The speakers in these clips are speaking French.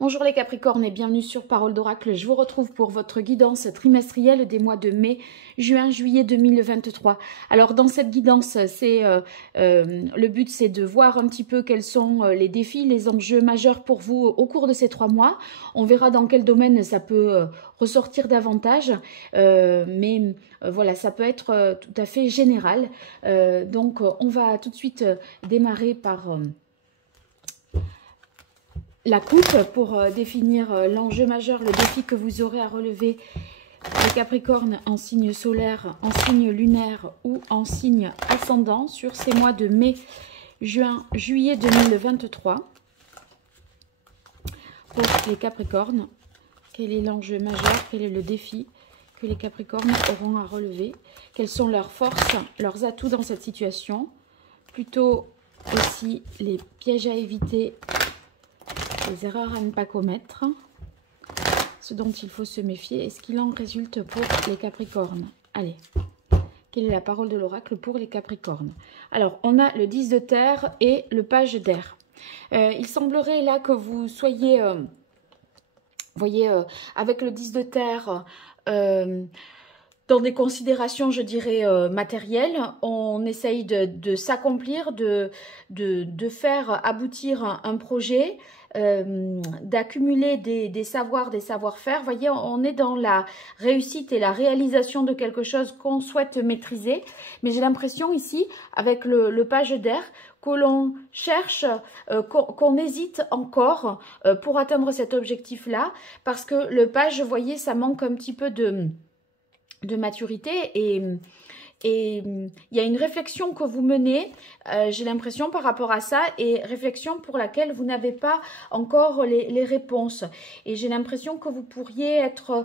Bonjour les Capricornes et bienvenue sur Parole d'Oracle. Je vous retrouve pour votre guidance trimestrielle des mois de mai, juin, juillet 2023. Alors dans cette guidance, le but c'est de voir un petit peu quels sont les défis, les enjeux majeurs pour vous au cours de ces 3 mois. On verra dans quel domaine ça peut ressortir davantage, mais voilà, ça peut être tout à fait général. Donc on va tout de suite démarrer par... la coupe pour définir l'enjeu majeur, le défi que vous aurez à relever les Capricornes en signe solaire, en signe lunaire ou en signe ascendant sur ces mois de mai, juin, juillet 2023. Pour les Capricornes, quel est l'enjeu majeur, quel est le défi que les Capricornes auront à relever, quelles sont leurs forces, leurs atouts dans cette situation, plutôt aussi les pièges à éviter, les erreurs à ne pas commettre, ce dont il faut se méfier et ce qu'il en résulte pour les Capricornes. Allez, quelle est la parole de l'oracle pour les Capricornes? Alors, on a le 10 de terre et le page d'air. Il semblerait là que vous soyez, voyez, avec le 10 de terre, dans des considérations, je dirais, matérielles, on essaye de s'accomplir, de faire aboutir un projet, d'accumuler des savoirs, des savoir-faire. Vous voyez, on est dans la réussite et la réalisation de quelque chose qu'on souhaite maîtriser. Mais j'ai l'impression ici, avec le page d'air, que l'on cherche, qu'on hésite encore pour atteindre cet objectif-là. Parce que le page, vous voyez, ça manque un petit peu de maturité et il y a une réflexion que vous menez, j'ai l'impression par rapport à ça, et réflexion pour laquelle vous n'avez pas encore les réponses. Et j'ai l'impression que vous pourriez être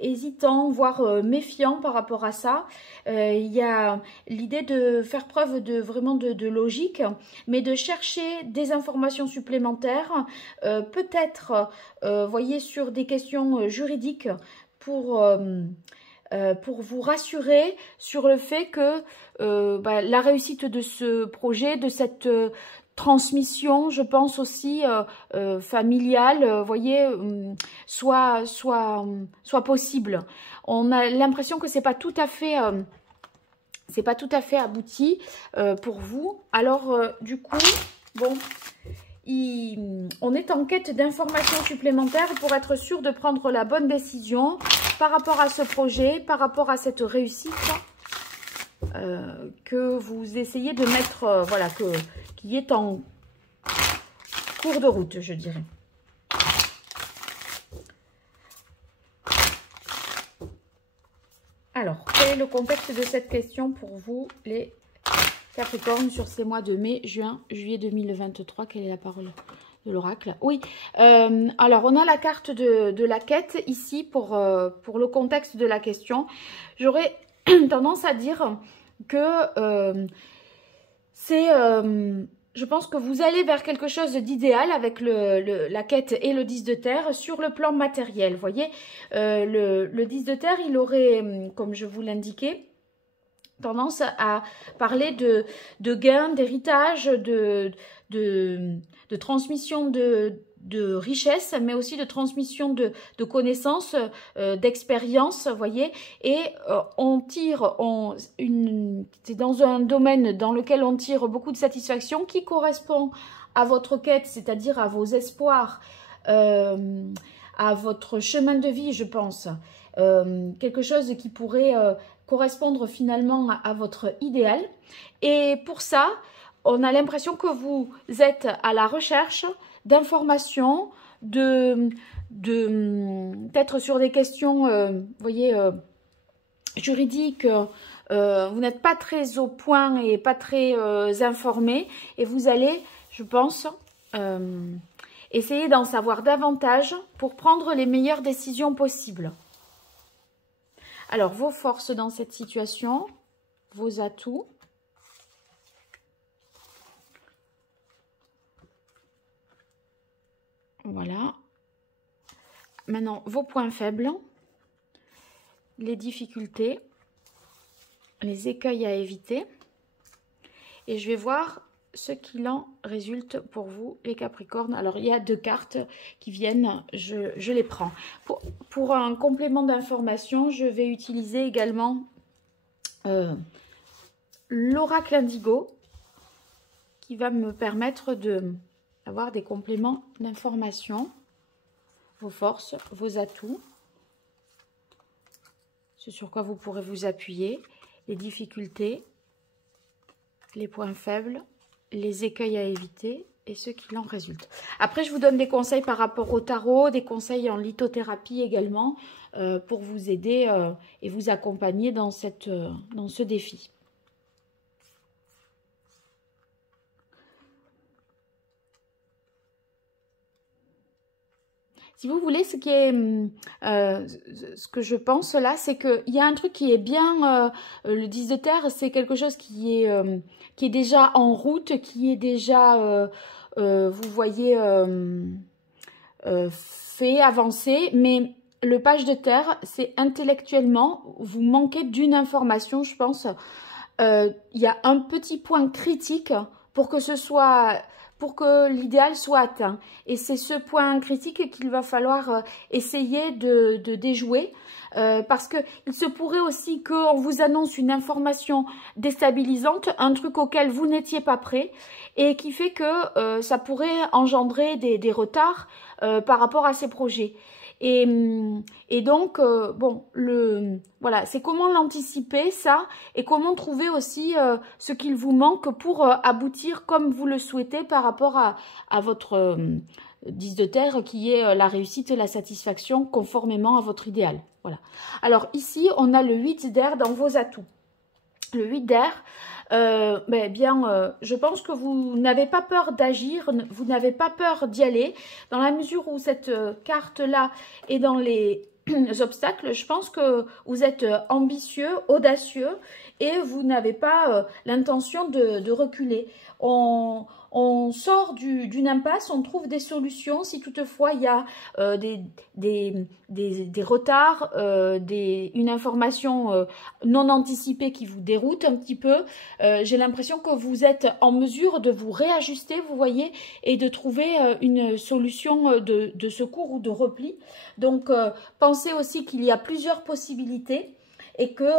hésitant, voire méfiant par rapport à ça. Il y a l'idée de faire preuve vraiment de logique, mais de chercher des informations supplémentaires, peut-être, voyez, sur des questions juridiques pour vous rassurer sur le fait que la réussite de ce projet, de cette transmission, je pense aussi familiale, voyez, soit possible. On a l'impression que c'est pas tout à fait abouti pour vous. Alors du coup, bon, on est en quête d'informations supplémentaires pour être sûr de prendre la bonne décision par rapport à ce projet, par rapport à cette réussite que vous essayez de mettre, voilà, qui est en cours de route, je dirais. Alors, quel est le contexte de cette question pour vous, les Capricorne, sur ces mois de mai, juin, juillet 2023? Quelle est la parole de l'oracle? Oui, alors on a la carte de la quête ici pour le contexte de la question. J'aurais tendance à dire que je pense que vous allez vers quelque chose d'idéal avec la quête et le 10 de terre sur le plan matériel. Vous voyez, le 10 de terre, il aurait, comme je vous l'indiquais, tendance à parler de gains, d'héritage, de transmission de richesse, mais aussi de transmission de connaissances, d'expérience, voyez. Et c'est dans un domaine dans lequel on tire beaucoup de satisfaction qui correspond à votre quête, c'est-à-dire à vos espoirs, à votre chemin de vie, je pense. Quelque chose qui pourrait correspondre finalement à votre idéal. Et pour ça, on a l'impression que vous êtes à la recherche d'informations, peut-être sur des questions, voyez, juridiques. Vous n'êtes pas très au point et pas très informé, et vous allez, je pense, essayer d'en savoir davantage pour prendre les meilleures décisions possibles. Alors, vos forces dans cette situation, vos atouts. Voilà. Maintenant, vos points faibles, les difficultés, les écueils à éviter. Et je vais voir ce qu'il en résulte pour vous, les Capricornes. Alors, il y a 2 cartes qui viennent, je les prends. Pour un complément d'information, je vais utiliser également l'oracle indigo, qui va me permettre d'avoir des compléments d'information, vos forces, vos atouts, ce sur quoi vous pourrez vous appuyer, les difficultés, les points faibles, les écueils à éviter et ce qu'il en résulte. Après, je vous donne des conseils par rapport au tarot, des conseils en lithothérapie également, pour vous aider et vous accompagner dans ce défi. Si vous voulez, ce que je pense là, c'est qu'il y a un truc qui est bien, le 10 de terre, c'est quelque chose qui est déjà en route, qui est déjà, vous voyez, fait avancer, mais le page de terre, c'est intellectuellement, vous manquez d'une information, je pense. Il y a un petit point critique pour que l'idéal soit atteint. Et c'est ce point critique qu'il va falloir essayer de déjouer. Parce qu'il se pourrait aussi qu'on vous annonce une information déstabilisante, un truc auquel vous n'étiez pas prêt, et qui fait que ça pourrait engendrer des retards par rapport à ces projets. Et donc, bon, voilà, c'est comment l'anticiper, ça, et comment trouver aussi ce qu'il vous manque pour aboutir comme vous le souhaitez par rapport à votre 10 de terre, qui est la réussite et la satisfaction conformément à votre idéal. Voilà. Alors ici, on a le 8 d'air dans vos atouts. Le 8 d'air, je pense que vous n'avez pas peur d'agir, vous n'avez pas peur d'y aller, dans la mesure où cette carte-là est dans les obstacles. Je pense que vous êtes ambitieux, audacieux, et vous n'avez pas l'intention de reculer. On sort d'une impasse, on trouve des solutions si toutefois il y a des retards, une information non anticipée qui vous déroute un petit peu. J'ai l'impression que vous êtes en mesure de vous réajuster, vous voyez, et de trouver une solution de secours ou de repli. Donc, pensez aussi qu'il y a plusieurs possibilités. Et que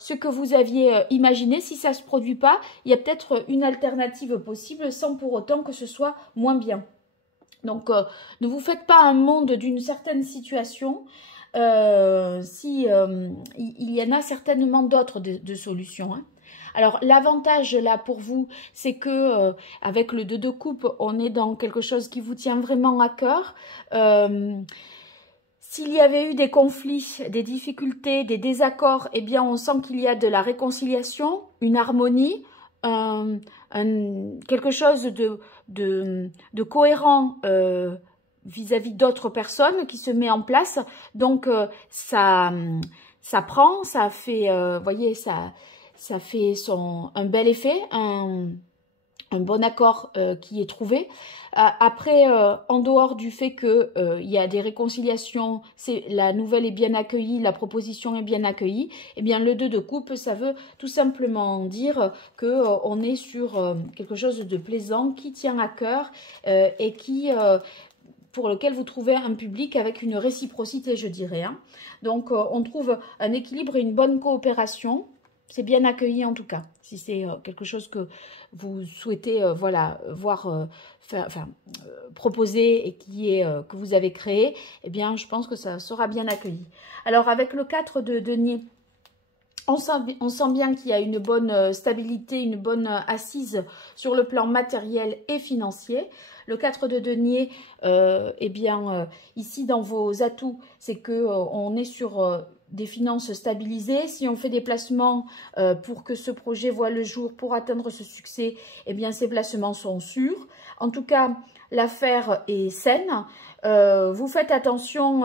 ce que vous aviez imaginé, si ça ne se produit pas, il y a peut-être une alternative possible sans pour autant que ce soit moins bien. Donc, ne vous faites pas un monde d'une certaine situation si il y en a certainement d'autres de solutions. Hein. Alors, l'avantage là pour vous, c'est que avec le 2 de coupe, on est dans quelque chose qui vous tient vraiment à cœur. S'il y avait eu des conflits, des difficultés, des désaccords, eh bien, on sent qu'il y a de la réconciliation, une harmonie, quelque chose de cohérent vis-à-vis d'autres personnes qui se met en place. Donc, ça prend, ça fait, voyez, ça fait un bel effet, un bon accord qui est trouvé. Après, en dehors du fait qu'il y a des réconciliations, la nouvelle est bien accueillie, la proposition est bien accueillie, eh bien le 2 de coupe, ça veut tout simplement dire qu'on est sur quelque chose de plaisant, qui tient à cœur et pour lequel vous trouvez un public avec une réciprocité, je dirais. Hein. Donc, on trouve un équilibre et une bonne coopération. C'est bien accueilli en tout cas, si c'est quelque chose que vous souhaitez voilà, voir proposer et que vous avez créé, eh bien je pense que ça sera bien accueilli. Alors avec le 4 de denier, on sent bien qu'il y a une bonne stabilité, une bonne assise sur le plan matériel et financier. Le 4 de denier, ici dans vos atouts, c'est qu'on est sur des finances stabilisées. Si on fait des placements pour que ce projet voit le jour, pour atteindre ce succès, eh bien ces placements sont sûrs. En tout cas, l'affaire est saine. Vous faites attention,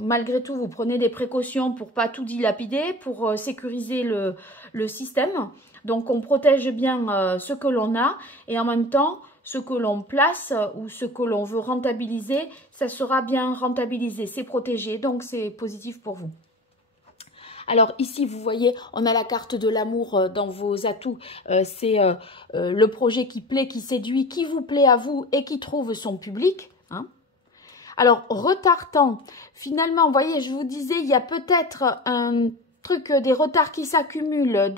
malgré tout, vous prenez des précautions pour pas tout dilapider, pour sécuriser le système. Donc, on protège bien ce que l'on a et en même temps, ce que l'on place ou ce que l'on veut rentabiliser, ça sera bien rentabilisé, c'est protégé, donc c'est positif pour vous. Alors ici, vous voyez, on a la carte de l'amour dans vos atouts. C'est le projet qui plaît, qui séduit, qui vous plaît à vous et qui trouve son public. Hein. Alors, retardant, finalement, vous voyez, je vous disais, il y a peut-être un truc, des retards qui s'accumulent,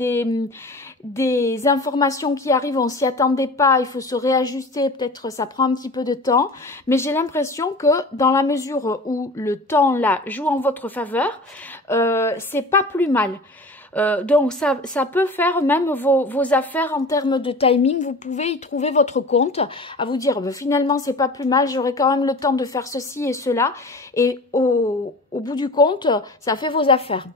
des informations qui arrivent, on s'y attendait pas, il faut se réajuster, peut-être ça prend un petit peu de temps, mais j'ai l'impression que dans la mesure où le temps là joue en votre faveur, c'est pas plus mal. Donc ça peut faire même vos affaires en termes de timing, vous pouvez y trouver votre compte, à vous dire finalement c'est pas plus mal, j'aurai quand même le temps de faire ceci et cela, et au bout du compte, ça fait vos affaires.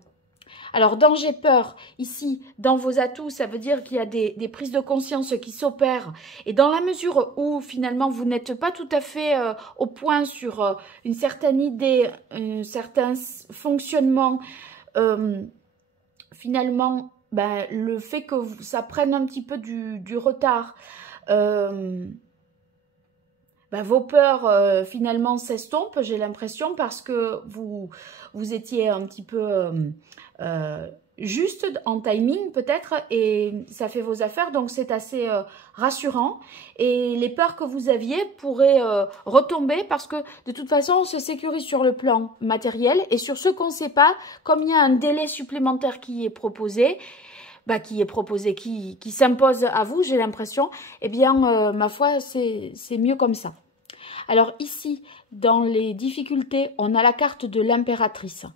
Alors, dans j'ai peur, ici, dans vos atouts, ça veut dire qu'il y a des prises de conscience qui s'opèrent. Et dans la mesure où, finalement, vous n'êtes pas tout à fait au point sur une certaine idée, un certain fonctionnement, finalement, ben, le fait que ça prenne un petit peu du retard, ben, vos peurs, finalement, s'estompent, j'ai l'impression, parce que vous étiez un petit peu juste en timing peut-être, et ça fait vos affaires, donc c'est assez rassurant. Et les peurs que vous aviez pourraient retomber, parce que de toute façon, on se sécurise sur le plan matériel, et sur ce qu'on ne sait pas, comme il y a un délai supplémentaire qui est proposé, qui s'impose à vous, j'ai l'impression, eh bien, ma foi, c'est mieux comme ça. Alors ici, dans les difficultés, on a la carte de l'impératrice.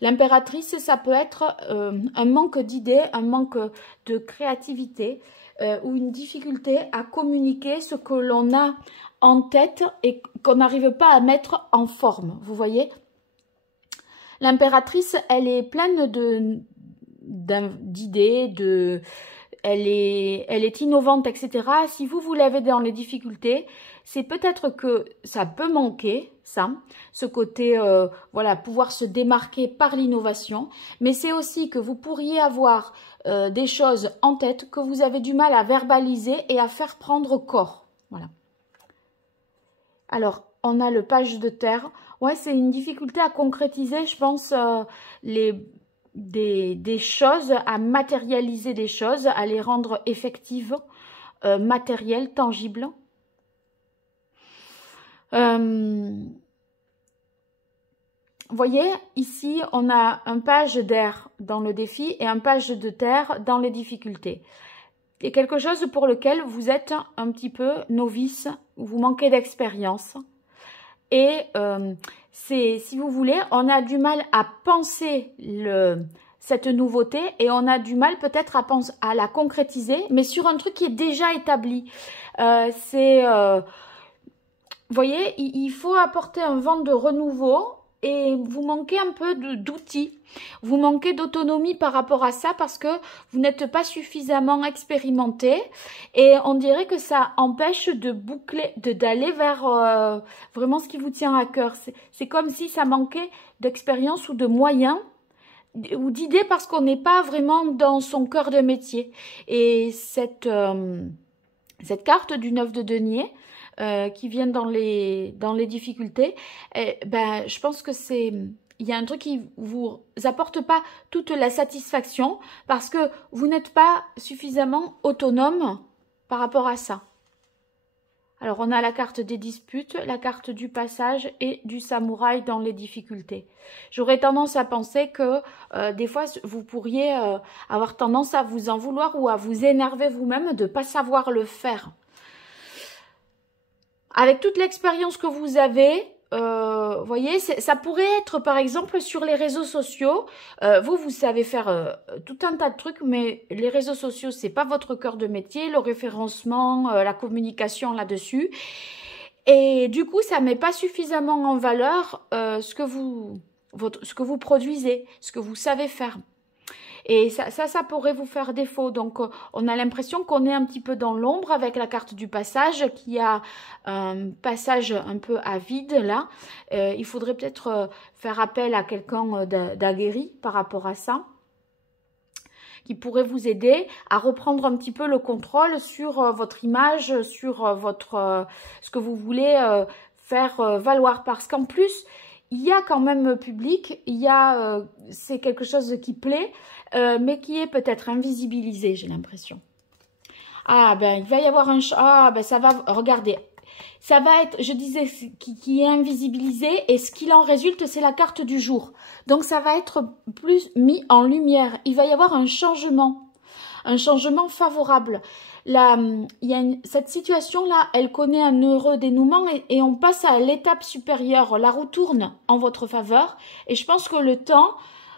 L'impératrice, ça peut être un manque d'idées, un manque de créativité, ou une difficulté à communiquer ce que l'on a en tête et qu'on n'arrive pas à mettre en forme, vous voyez. L'impératrice, elle est pleine d'idées, elle est innovante, etc. Si vous l'avez dans les difficultés, c'est peut-être que ça peut manquer, ce côté, voilà, pouvoir se démarquer par l'innovation, mais c'est aussi que vous pourriez avoir des choses en tête que vous avez du mal à verbaliser et à faire prendre corps. Voilà. Alors, on a le page de terre. Ouais, c'est une difficulté à concrétiser, je pense, des choses, à matérialiser des choses, à les rendre effectives, matérielles, tangibles. Vous voyez, ici, on a un page d'air dans le défi et un page de terre dans les difficultés. Et quelque chose pour lequel vous êtes un petit peu novice, vous manquez d'expérience. Et si vous voulez, on a du mal à penser cette nouveauté et on a du mal peut-être à la concrétiser, mais sur un truc qui est déjà établi. Vous voyez, il faut apporter un vent de renouveau et vous manquez un peu d'outils. Vous manquez d'autonomie par rapport à ça parce que vous n'êtes pas suffisamment expérimenté et on dirait que ça empêche de boucler, d'aller vers vraiment ce qui vous tient à cœur. C'est comme si ça manquait d'expérience ou de moyens ou d'idées parce qu'on n'est pas vraiment dans son cœur de métier. Et cette carte du 9 de denier, qui vient dans les difficultés, je pense que il y a un truc qui vous apporte pas toute la satisfaction parce que vous n'êtes pas suffisamment autonome par rapport à ça. Alors, on a la carte des disputes, la carte du passage et du samouraï dans les difficultés. J'aurais tendance à penser que des fois, vous pourriez avoir tendance à vous en vouloir ou à vous énerver vous-même de ne pas savoir le faire. Avec toute l'expérience que vous avez, vous voyez, ça pourrait être par exemple sur les réseaux sociaux. Vous savez faire tout un tas de trucs, mais les réseaux sociaux, c'est pas votre cœur de métier, le référencement, la communication là-dessus. Et du coup, ça met pas suffisamment en valeur ce que vous produisez, ce que vous savez faire. Et ça pourrait vous faire défaut. Donc, on a l'impression qu'on est un petit peu dans l'ombre avec la carte du passage, qui a un passage un peu à vide, là. Il faudrait peut-être faire appel à quelqu'un d'aguerri par rapport à ça, qui pourrait vous aider à reprendre un petit peu le contrôle sur votre image, sur ce que vous voulez faire valoir. Parce qu'en plus, il y a quand même public, il y a, c'est quelque chose qui plaît, mais qui est peut-être invisibilisé, j'ai l'impression. Ah ben, il va y avoir un... Ah ben, ça va... Regardez. Ça va être, je disais, qui est invisibilisé. Et ce qu'il en résulte, c'est la carte du jour. Donc, ça va être plus mis en lumière. Il va y avoir un changement. Un changement favorable. Là, cette situation-là, elle connaît un heureux dénouement. Et on passe à l'étape supérieure. La roue tourne en votre faveur. Et je pense que le temps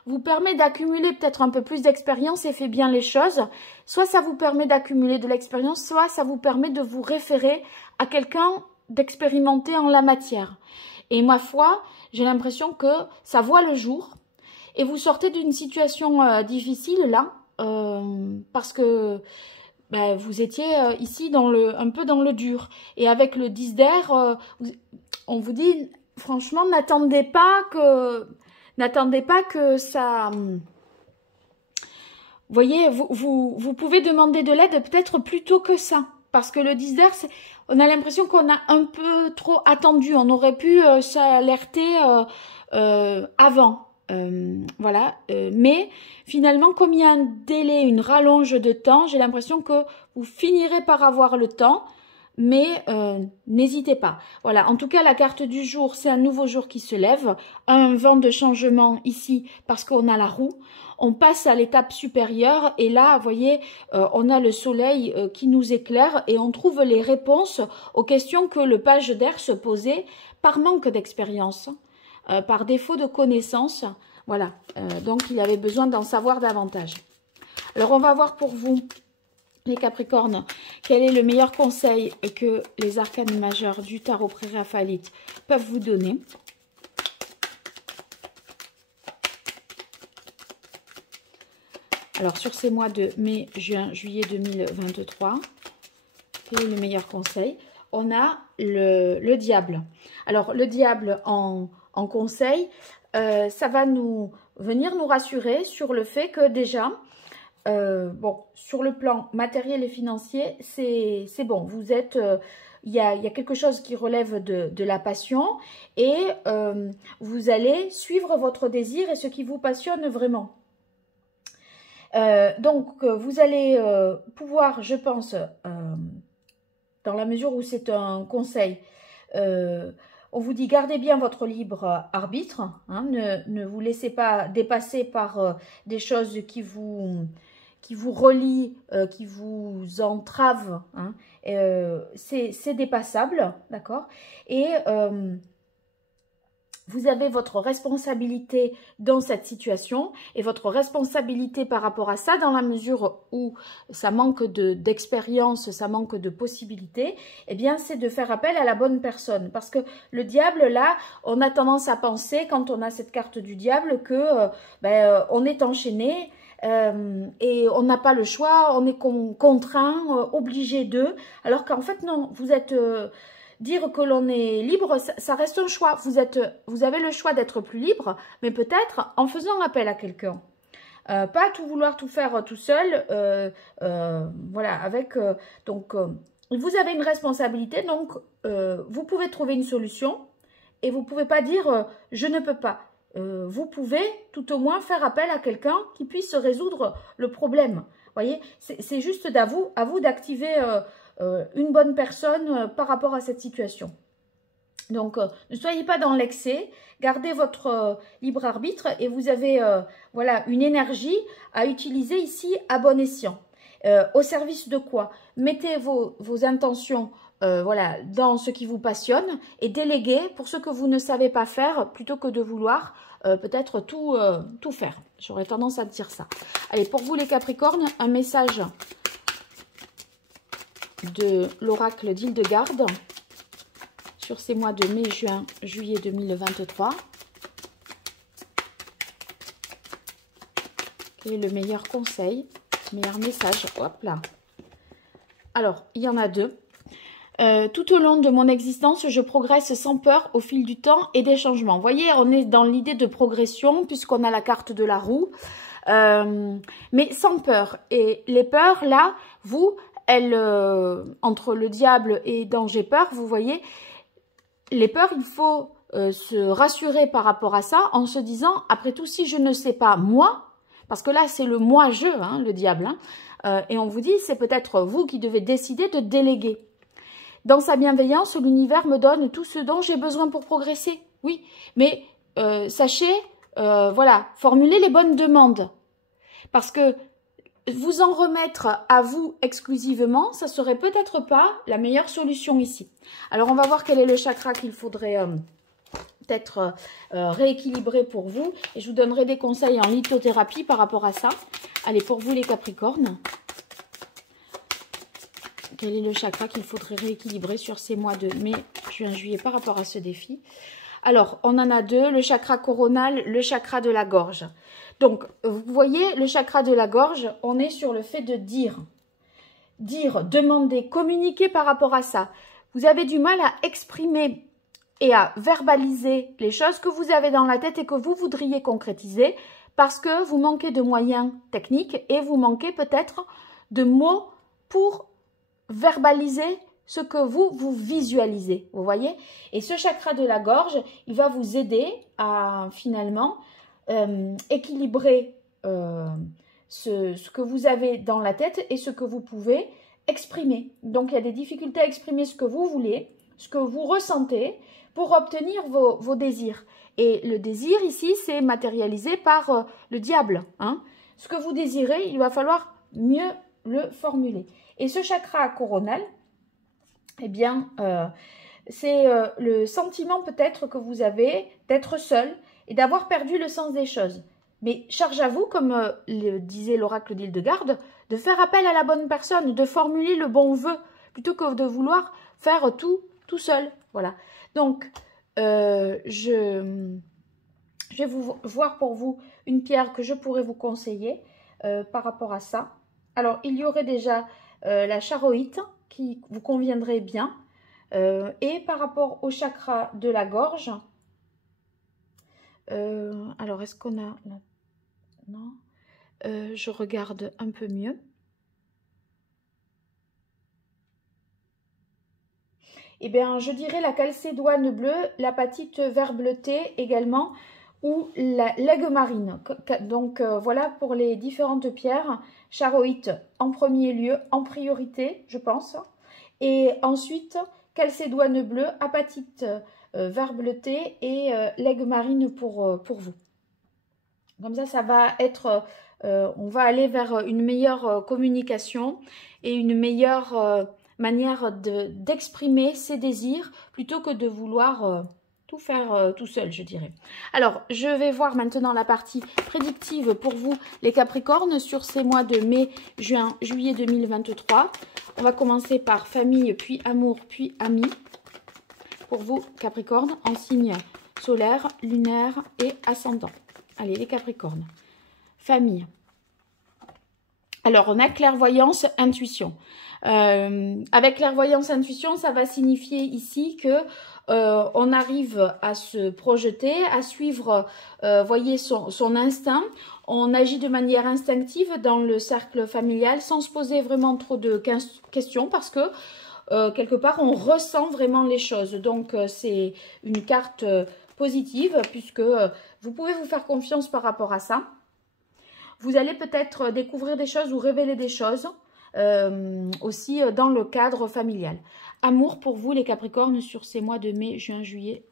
vous permet d'accumuler peut-être un peu plus d'expérience et fait bien les choses. Soit ça vous permet d'accumuler de l'expérience, soit ça vous permet de vous référer à quelqu'un d'expérimenté en la matière. Et ma foi, j'ai l'impression que ça voit le jour. Et vous sortez d'une situation difficile là, parce que ben, vous étiez ici un peu dans le dur. Et avec le 10 d'air, on vous dit, franchement, n'attendez pas que ça... Vous voyez, vous pouvez demander de l'aide peut-être plus tôt que ça. Parce que le 10 d'air, on a l'impression qu'on a un peu trop attendu. On aurait pu s'alerter avant. Voilà. Mais finalement, comme il y a un délai, une rallonge de temps, j'ai l'impression que vous finirez par avoir le temps. Mais n'hésitez pas. Voilà, en tout cas, la carte du jour, c'est un nouveau jour qui se lève. Un vent de changement ici parce qu'on a la roue. On passe à l'étape supérieure et là, vous voyez, on a le soleil qui nous éclaire et on trouve les réponses aux questions que le page d'air se posait par manque d'expérience, par défaut de connaissances. Voilà, donc il avait besoin d'en savoir davantage. Alors, on va voir pour vous, les Capricornes, quel est le meilleur conseil que les arcanes majeurs du tarot pré-raphaélite peuvent vous donner. Alors, sur ces mois de mai, juin, juillet 2023, quel est le meilleur conseil? On a le diable. Alors, le diable en conseil, ça va venir nous rassurer sur le fait que déjà, bon, sur le plan matériel et financier, c'est bon. Vous êtes, il y a quelque chose qui relève de la passion et vous allez suivre votre désir et ce qui vous passionne vraiment. Donc, vous allez pouvoir, je pense, dans la mesure où c'est un conseil, on vous dit gardez bien votre libre arbitre, hein, ne vous laissez pas dépasser par des choses qui vous relient, qui vous entravent, hein, c'est dépassable, d'accord? Et vous avez votre responsabilité dans cette situation et votre responsabilité par rapport à ça, dans la mesure où ça manque d'expérience, ça manque de possibilités, eh bien, c'est de faire appel à la bonne personne. Parce que le diable, là, on a tendance à penser, quand on a cette carte du diable, que on est enchaîné, et on n'a pas le choix, on est contraint, obligé d'eux, alors qu'en fait non, vous êtes dire que l'on est libre, ça reste un choix. Vous avez le choix d'être plus libre, mais peut-être en faisant appel à quelqu'un. Pas tout vouloir tout faire tout seul, voilà, avec donc vous avez une responsabilité, donc vous pouvez trouver une solution et vous pouvez pas dire je ne peux pas. Vous pouvez tout au moins faire appel à quelqu'un qui puisse résoudre le problème. Vous voyez, c'est juste à vous d'activer une bonne personne par rapport à cette situation. Donc, ne soyez pas dans l'excès, gardez votre libre arbitre et vous avez voilà, une énergie à utiliser ici à bon escient. Au service de quoi? Mettez vos intentions voilà, dans ce qui vous passionne et déléguez pour ce que vous ne savez pas faire plutôt que de vouloir peut-être tout faire. J'aurais tendance à dire ça. Allez, pour vous les Capricornes, un message de l'oracle d'Hildegarde sur ces mois de mai, juin, juillet 2023. Quel est le meilleur conseil, meilleur message? Hop là. Alors, il y en a deux. Tout au long de mon existence, je progresse sans peur au fil du temps et des changements. Vous voyez, on est dans l'idée de progression puisqu'on a la carte de la roue, mais sans peur. Et les peurs, là, entre le diable et danger peur, vous voyez, les peurs, il faut se rassurer par rapport à ça en se disant, après tout, si je ne sais pas moi, parce que là, c'est le moi-je, hein, le diable, hein, et on vous dit, c'est peut-être vous qui devez décider de déléguer. Dans sa bienveillance, l'univers me donne tout ce dont j'ai besoin pour progresser. Oui, mais sachez, voilà, formulez les bonnes demandes. Parce que vous en remettre à vous exclusivement, ça serait peut-être pas la meilleure solution ici. Alors, on va voir quel est le chakra qu'il faudrait peut-être rééquilibrer pour vous. Et je vous donnerai des conseils en lithothérapie par rapport à ça. Allez, pour vous les Capricornes, quel est le chakra qu'il faudrait rééquilibrer sur ces mois de mai, juin, juillet par rapport à ce défi? Alors, on en a deux, le chakra coronal, le chakra de la gorge. Donc, vous voyez, le chakra de la gorge, on est sur le fait de dire, demander, communiquer par rapport à ça. Vous avez du mal à exprimer et à verbaliser les choses que vous avez dans la tête et que vous voudriez concrétiser parce que vous manquez de moyens techniques et vous manquez peut-être de mots pour verbaliser ce que vous visualisez, vous voyez? Et ce chakra de la gorge, il va vous aider à finalement équilibrer ce que vous avez dans la tête et ce que vous pouvez exprimer. Donc, il y a des difficultés à exprimer ce que vous voulez, ce que vous ressentez pour obtenir vos désirs. Et le désir ici, c'est matérialisé par le diable, hein. Ce que vous désirez, il va falloir mieux le formuler. Et ce chakra coronal, eh bien, c'est le sentiment peut-être que vous avez d'être seul et d'avoir perdu le sens des choses. Mais charge à vous, comme le disait l'oracle d'Hildegarde, de faire appel à la bonne personne, de formuler le bon vœu, plutôt que de vouloir faire tout seul. Voilà. Donc, je vais voir pour vous une pierre que je pourrais vous conseiller par rapport à ça. Alors, il y aurait déjà la charoïte qui vous conviendrait bien. Et par rapport au chakra de la gorge, alors est-ce qu'on a... Non, je regarde un peu mieux. Eh bien, je dirais la calcédoine bleue, l'apatite vert bleuté également, ou l'aigue marine. Donc, voilà pour les différentes pierres. Charoïte en premier lieu, en priorité, je pense. Et ensuite, calcédoine bleue, apatite vert bleuté et l'aigue marine pour vous. Comme ça va être... on va aller vers une meilleure communication et une meilleure manière d'exprimer ses désirs plutôt que de vouloir tout faire tout seul, je dirais. Alors, je vais voir maintenant la partie prédictive pour vous, les Capricornes, sur ces mois de mai, juin, juillet 2023. On va commencer par famille, puis amour, puis amis. Pour vous, Capricornes, en signe solaire, lunaire et ascendant. Allez, les Capricornes. Famille. Alors, on a clairvoyance, intuition. Avec clairvoyance, intuition, ça va signifier ici que on arrive à se projeter, à suivre, voyez, son instinct. On agit de manière instinctive dans le cercle familial sans se poser vraiment trop de questions parce que quelque part, on ressent vraiment les choses. Donc, c'est une carte positive puisque vous pouvez vous faire confiance par rapport à ça. Vous allez peut-être découvrir des choses ou révéler des choses aussi dans le cadre familial. Amour pour vous, les Capricornes, sur ces mois de mai, juin, juillet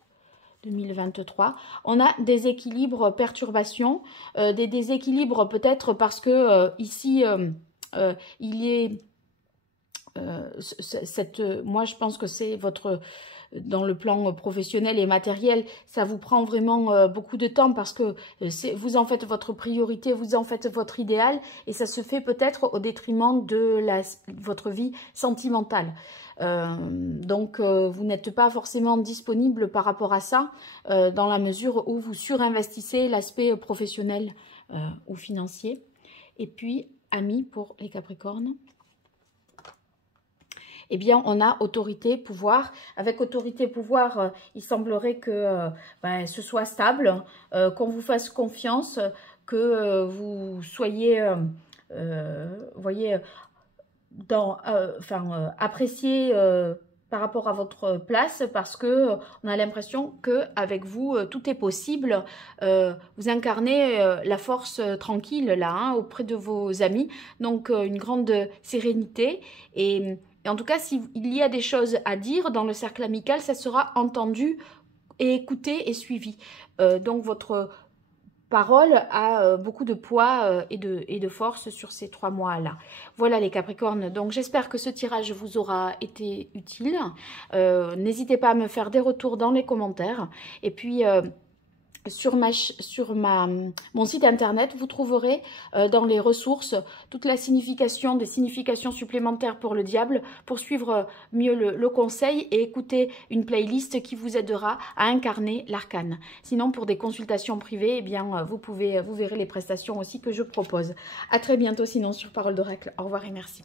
2023. On a des équilibres, perturbations, des déséquilibres peut-être parce que ici, il est... moi, je pense que c'est votre... Dans le plan professionnel et matériel, ça vous prend vraiment beaucoup de temps parce que vous en faites votre priorité, vous en faites votre idéal et ça se fait peut-être au détriment de votre vie sentimentale. Donc, vous n'êtes pas forcément disponible par rapport à ça dans la mesure où vous surinvestissez l'aspect professionnel ou financier. Et puis, amis pour les Capricornes. Eh bien, on a autorité, pouvoir. Avec autorité, pouvoir, il semblerait que ce soit stable, qu'on vous fasse confiance, que vous soyez, voyez, apprécié par rapport à votre place, parce que on a l'impression que avec vous tout est possible. Vous incarnez la force tranquille là, hein, auprès de vos amis, donc une grande sérénité et en tout cas, s'il y a des choses à dire dans le cercle amical, ça sera entendu et écouté et suivi. Donc votre parole a beaucoup de poids et de force sur ces 3 mois-là. Voilà les Capricornes, donc j'espère que ce tirage vous aura été utile. N'hésitez pas à me faire des retours dans les commentaires. Et puis sur mon site internet, vous trouverez dans les ressources toute la signification, des significations supplémentaires pour le diable, pour suivre mieux le conseil et écouter une playlist qui vous aidera à incarner l'arcane. Sinon, pour des consultations privées, eh bien, vous verrez les prestations aussi que je propose. À très bientôt, sinon sur Parole d'Oracle. Au revoir et merci.